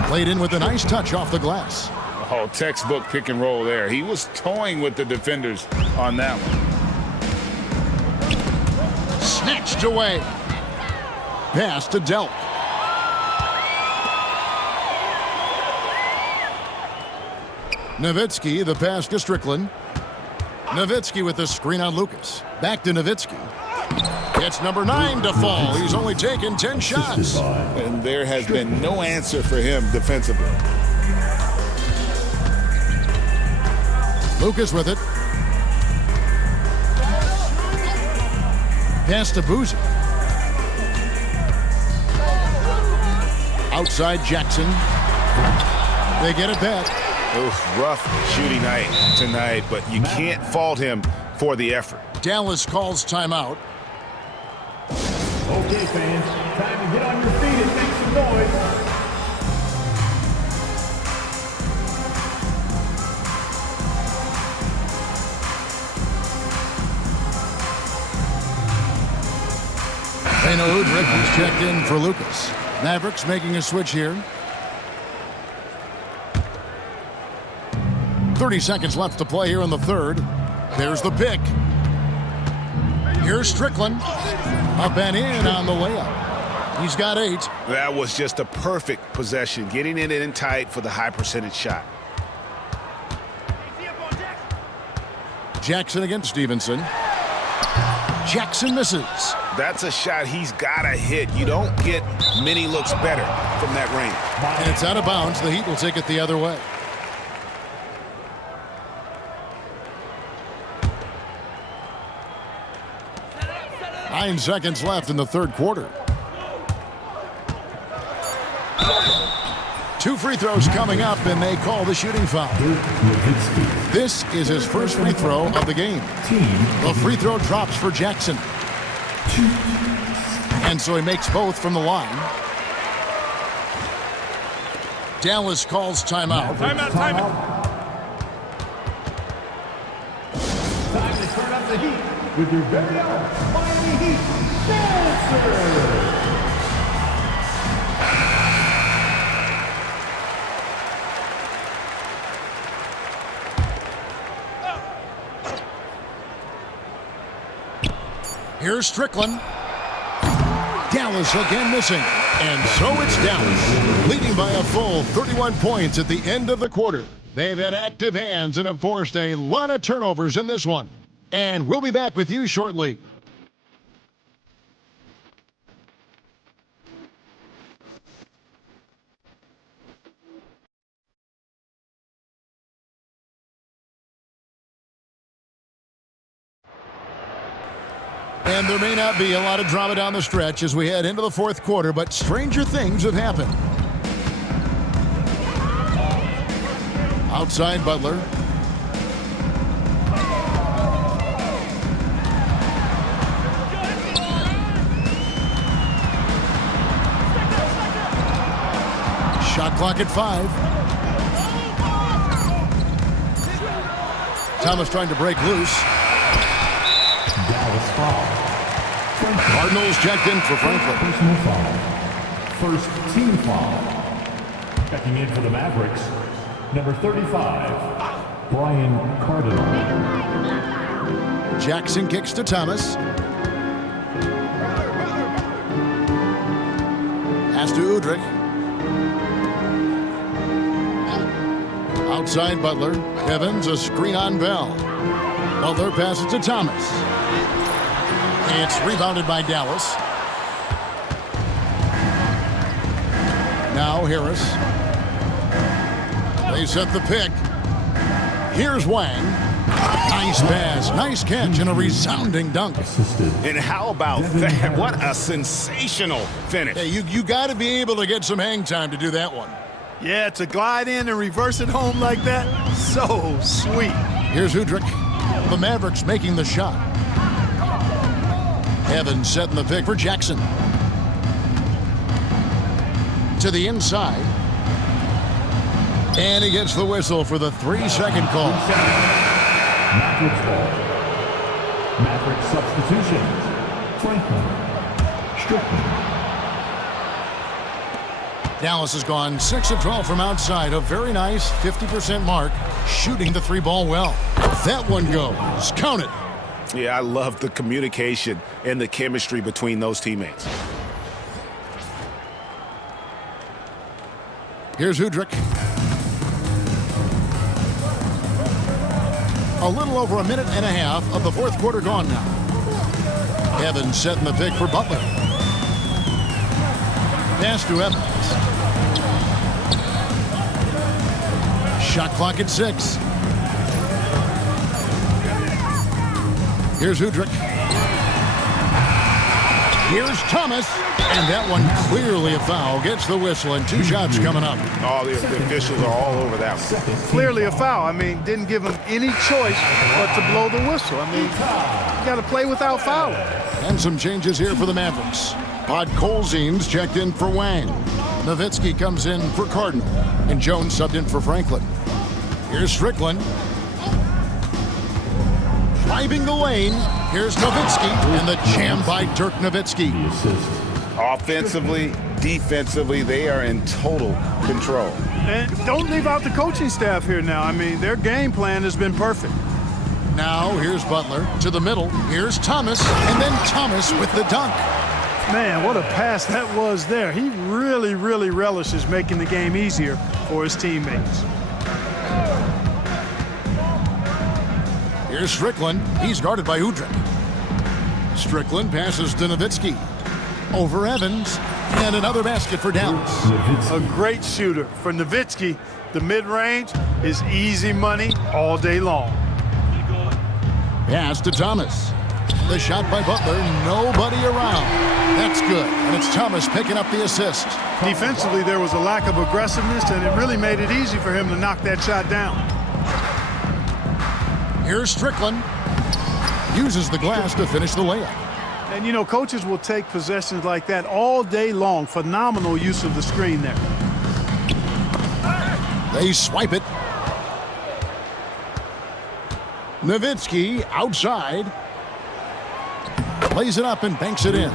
Played in with a nice touch off the glass. Oh, textbook pick and roll there. He was toying with the defenders on that one. Snatched away. Pass to Delk. Nowitzki, the pass to Strickland. Nowitzki with the screen on Lucas. Back to Nowitzki. It's number 9 to fall. He's only taken 10 shots. And there has been no answer for him defensively. Lucas with it. Pass to Boozer. Outside Jackson. They get it back. Oof, rough shooting night tonight, but you can't fault him for the effort. Dallas calls timeout. Okay, fans, time to get on your feet and make some noise. Udrich is checked in for Lucas. Mavericks making a switch here. 30 seconds left to play here in the third. There's the pick. Here's Strickland. Up and in on the layup. He's got 8. That was just a perfect possession, getting it in tight for the high percentage shot. Jackson against Stevenson. Jackson misses. That's a shot he's got to hit. You don't get many looks better from that range. And it's out of bounds. The Heat will take it the other way. Nine seconds left in the third quarter. 2 free throws coming up, and they call the shooting foul. This is his first free throw of the game. The free throw drops for Jackson. And so he makes both from the line. Dallas calls timeout. Timeout. Time to turn up the heat with your very own Miami Heat dancer. Here's Strickland. Dallas again missing. And so it's Dallas, leading by a full 31 points at the end of the quarter. They've had active hands and have forced a lot of turnovers in this one. And we'll be back with you shortly. And there may not be a lot of drama down the stretch as we head into the fourth quarter, but stranger things have happened. Outside Butler. Shot clock at 5. Thomas trying to break loose. Dallas foul. Cardinals checked in for Franklin. Personal foul. First team foul. Checking in for the Mavericks, number 35, Brian Cardinal. Jackson kicks to Thomas. Pass to Udrich. Outside Butler. Evans, a screen on Bell. Butler passes to Thomas. It's rebounded by Dallas. Now Harris. They set the pick. Here's Wang. Nice pass, nice catch, and a resounding dunk. And how about that? What a sensational finish. Hey, you got to be able to get some hang time to do that one. Yeah, to glide in and reverse it home like that, so sweet. Here's Udrich. The Mavericks making the shot. Evans setting the pick for Jackson. To the inside. And he gets the whistle for the 3-second call. Mavericks ball. Mavericks substitutions. Franklin. Strickland. Dallas has gone 6 of 12 from outside. A very nice 50% mark. Shooting the 3-ball well. That one goes. Count it. Yeah, I love the communication and the chemistry between those teammates. Here's Udrich. A little over a minute and a half of the fourth quarter gone now. Evans setting the pick for Butler. Pass to Evans. Shot clock at 6. Here's Udrich. Here's Thomas. And that one clearly a foul. Gets the whistle and 2 shots coming up. Oh, the officials are all over that one. Clearly a foul. I mean, didn't give him any choice but to blow the whistle. I mean, you got to play without fouling. And some changes here for the Mavericks. Podkolzin's checked in for Wang. Nowitzki comes in for Cardinal. And Jones subbed in for Franklin. Here's Strickland. driving the lane. Here's Nowitzki, and the jam by Dirk Nowitzki. Offensively, defensively, they are in total control. And don't leave out the coaching staff here now. I mean, their game plan has been perfect. Now here's Butler to the middle. Here's Thomas, and then Thomas with the dunk. Man, what a pass that was there. He really, really relishes making the game easier for his teammates. Here's Strickland. He's guarded by Udrih. Strickland passes to Nowitzki. Over Evans, and another basket for Dallas. A great shooter. For Nowitzki, the mid-range is easy money all day long. Pass to Thomas. The shot by Butler, nobody around. That's good, and it's Thomas picking up the assist. Defensively, there was a lack of aggressiveness, and it really made it easy for him to knock that shot down. Here's Strickland. Uses the glass to finish the layup. And, you know, coaches will take possessions like that all day long. Phenomenal use of the screen there. They swipe it. Nowitzki outside. Plays it up and banks it in.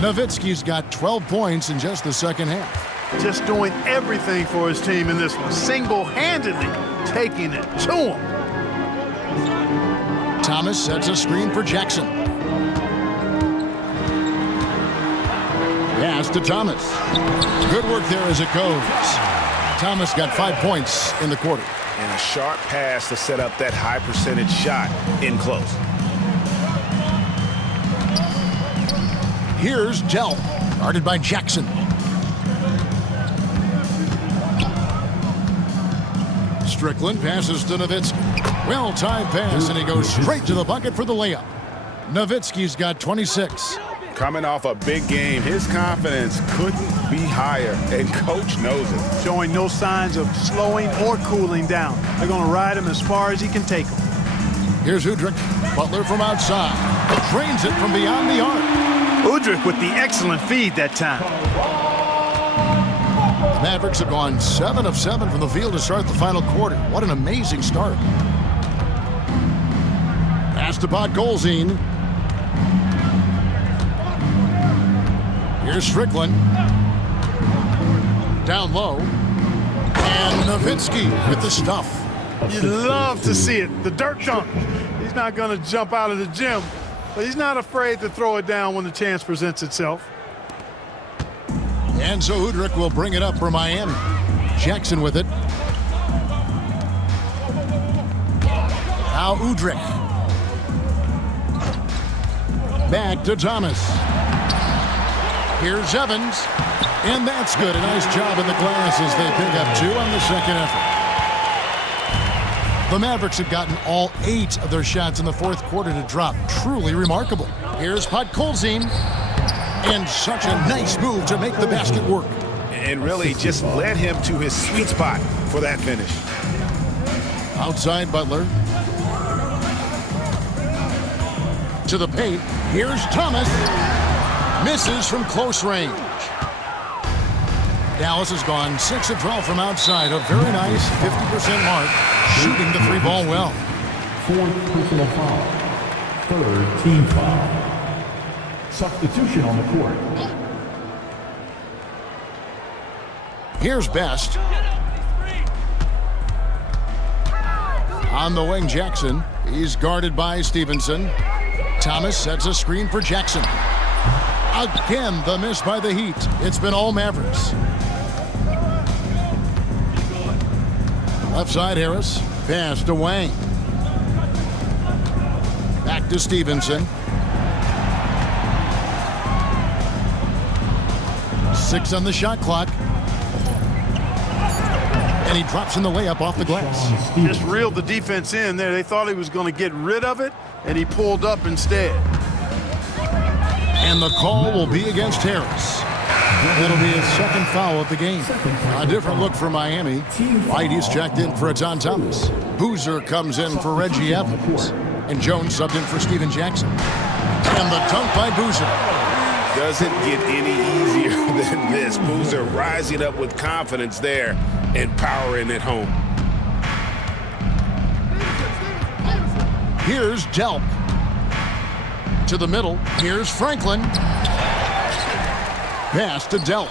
Nowitzki's got 12 points in just the second half. Just doing everything for his team in this one. Single-handedly taking it to him. Thomas sets a screen for Jackson. Pass to Thomas. Good work there as it goes. Thomas got 5 points in the quarter. And a sharp pass to set up that high percentage shot in close. Here's Dell, guarded by Jackson. Strickland passes to Nowitzki. Well-timed pass, and he goes straight to the bucket for the layup. Nowitzki's got 26. Coming off a big game, his confidence couldn't be higher, and coach knows it. Showing no signs of slowing or cooling down. They're going to ride him as far as he can take him. Here's Udrih. Butler from outside. Drains it from beyond the arc. Udrih with the excellent feed that time. The Mavericks have gone 7 of 7 from the field to start the final quarter. What an amazing start. Pass to Podkolzin. Here's Strickland. Down low. And Nowitzki with the stuff. You love to see it. The dirt dunk. He's not going to jump out of the gym, but he's not afraid to throw it down when the chance presents itself. And so Udrih will bring it up for Miami. Jackson with it. Now Udrih. Back to Thomas. Here's Evans. And that's good. A nice job in the glass as they pick up 2 on the second effort. The Mavericks have gotten all 8 of their shots in the fourth quarter to drop. Truly remarkable. Here's Podkolzin. And such a nice move to make the basket work. And really just led him to his sweet spot for that finish. Outside Butler. To the paint. Here's Thomas. Misses from close range. Dallas has gone 6 of 12 from outside. A very nice 50% mark. Shooting the 3-ball well. 4th personal foul. 3rd team foul. Substitution on the court. Here's Best. On the wing, Jackson. He's guarded by Stevenson. Thomas sets a screen for Jackson. Again, the miss by the Heat. It's been all Mavericks. Left side, Harris. Pass to Wang. Back to Stevenson. 6 on the shot clock. And he drops in the layup off the glass. Just reeled the defense in there. They thought he was going to get rid of it, and he pulled up instead. And the call will be against Harris. It'll be his second foul of the game. A different look for Miami. Whitey's checked in for John Thomas. Boozer comes in for Reggie Evans. And Jones subbed in for Steven Jackson. And the dunk by Boozer. Doesn't get any easier than this. Boozer rising up with confidence there and powering it home. Here's Delp. To the middle. Here's Franklin. Pass to Delp.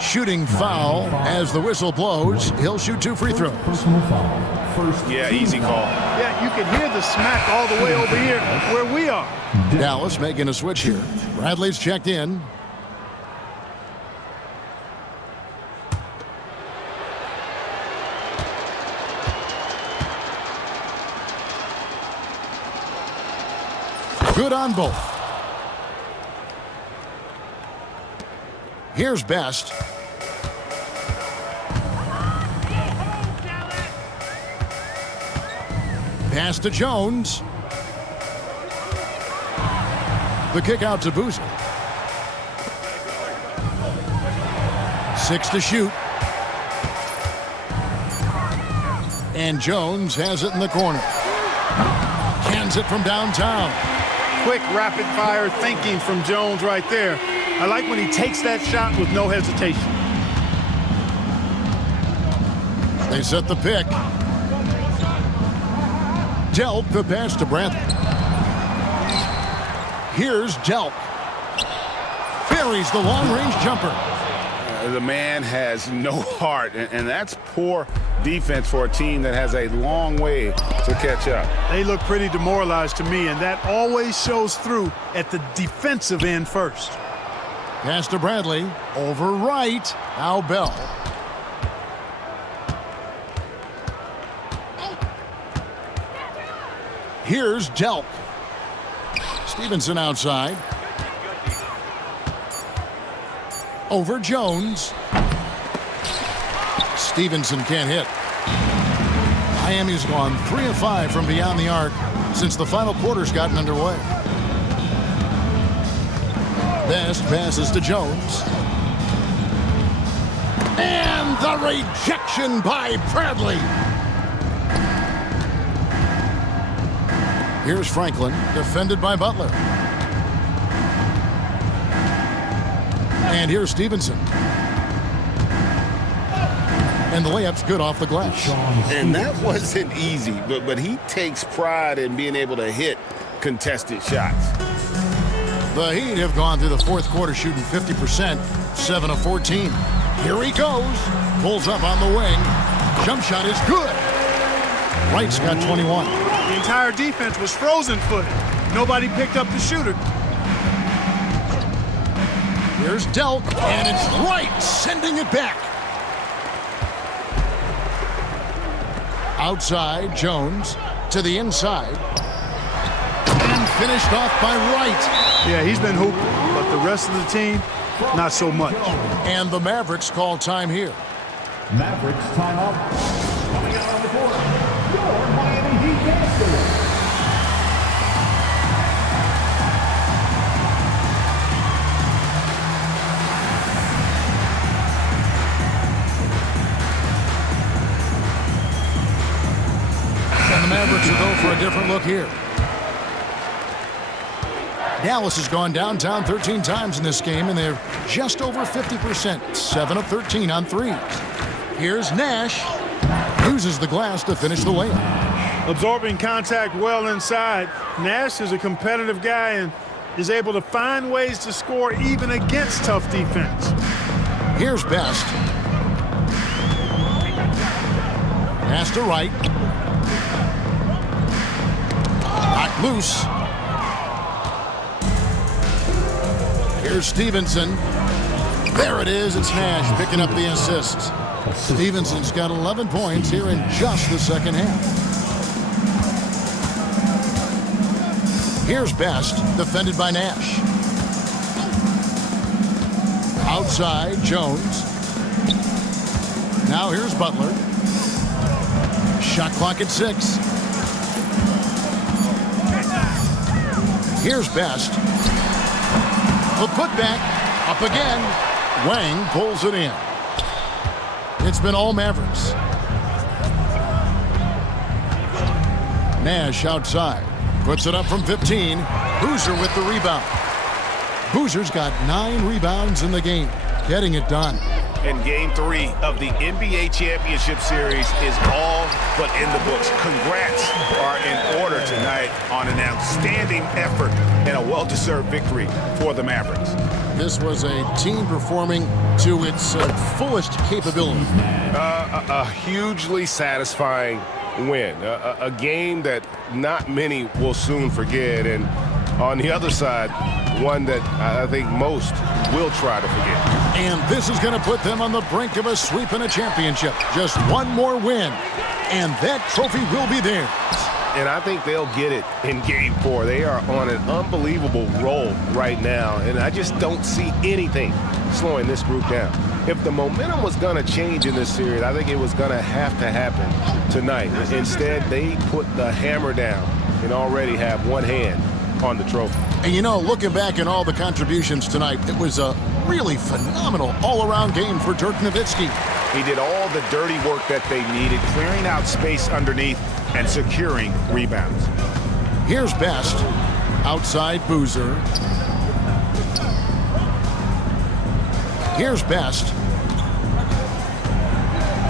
Shooting foul as the whistle blows. He'll shoot 2 free throws. Personal foul. First. Yeah, easy call. Yeah, you can hear the smack all the way over here where we are. Dallas making a switch here. Bradley's checked in. Good on both. Here's Best. Pass to Jones. The kick out to Boozer. 6 to shoot. And Jones has it in the corner. Cans it from downtown. Quick, rapid-fire thinking from Jones right there. I like when he takes that shot with no hesitation. They set the pick. Delp the pass to Bradley. Here's Delp. Buries the long-range jumper. The man has no heart, and that's poor defense for a team that has a long way to catch up. They look pretty demoralized to me, and that always shows through at the defensive end first. Pass to Bradley. Over right. Now Bell. Here's Delp. Stevenson outside. Over Jones. Stevenson can't hit. Miami's gone 3 of 5 from beyond the arc since the final quarter's gotten underway. Best passes to Jones. And the rejection by Bradley. Here's Franklin, defended by Butler. And here's Stevenson. And the layup's good off the glass. And that wasn't easy, but he takes pride in being able to hit contested shots. The Heat have gone through the fourth quarter shooting 50%, 7 of 14. Here he goes. Pulls up on the wing. Jump shot is good. Wright's got 21. The entire defense was frozen-footed. Nobody picked up the shooter. Here's Delp, and it's Wright sending it back. Outside, Jones to the inside. And finished off by Wright. Yeah, he's been hooping, but the rest of the team, not so much. And the Mavericks call time here. Mavericks timeout. Coming out on the court, your Miami Heat basketball. And the Mavericks will go for a different look here. Dallas has gone downtown 13 times in this game, and they're just over 50%, 7 of 13 on threes. Here's Nash. Uses the glass to finish the layup. Absorbing contact well inside. Nash is a competitive guy and is able to find ways to score even against tough defense. Here's Best. Pass to Wright. Knocked loose. Here's Stevenson. There it is. It's Nash picking up the assist. Stevenson's got 11 points here in just the second half. Here's Best, defended by Nash. Outside, Jones. Now here's Butler. Shot clock at 6. Here's Best. The putback, up again. Wang pulls it in. It's been all Mavericks. Nash outside. Puts it up from 15. Boozer with the rebound. Boozer's got 9 rebounds in the game, getting it done. And Game 3 of the NBA Championship Series is all but in the books. Congrats are in order tonight on an outstanding effort and a well-deserved victory for the Mavericks. This was a team performing to its fullest capability. A hugely satisfying win. A game that not many will soon forget. And on the other side, one that I think most will try to forget. And this is going to put them on the brink of a sweep and a championship. Just one more win, and that trophy will be theirs. And I think they'll get it in Game 4. They are on an unbelievable roll right now, and I just don't see anything slowing this group down. If the momentum was going to change in this series, I think it was going to have to happen tonight. Instead, they put the hammer down and already have one hand on the trophy. And you know, looking back at all the contributions tonight, it was a really phenomenal all-around game for Dirk Nowitzki. He did all the dirty work that they needed, clearing out space underneath and securing rebounds. Here's Best, outside Boozer. Here's Best.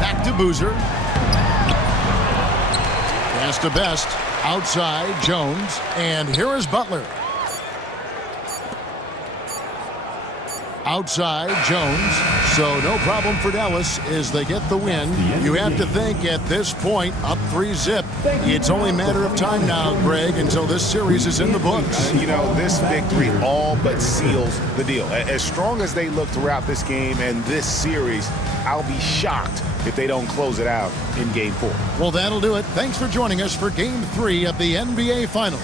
Back to Boozer. Pass to Best, outside Jones, and here is Butler. Outside Jones, so no problem for Dallas as they get the win. You have to think at this point, up 3-zip, it's only a matter of time now, Greg, until this series is in the books. You know, this victory all but seals the deal. As strong as they look throughout this game and this series, I'll be shocked if they don't close it out in Game 4. Well, that'll do it. Thanks for joining us for Game 3 of the NBA Finals.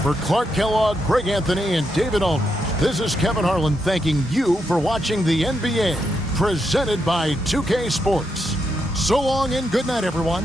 For Clark Kellogg, Greg Anthony, and David Aldridge, this is Kevin Harlan thanking you for watching the NBA, presented by 2K Sports. So long and good night, everyone.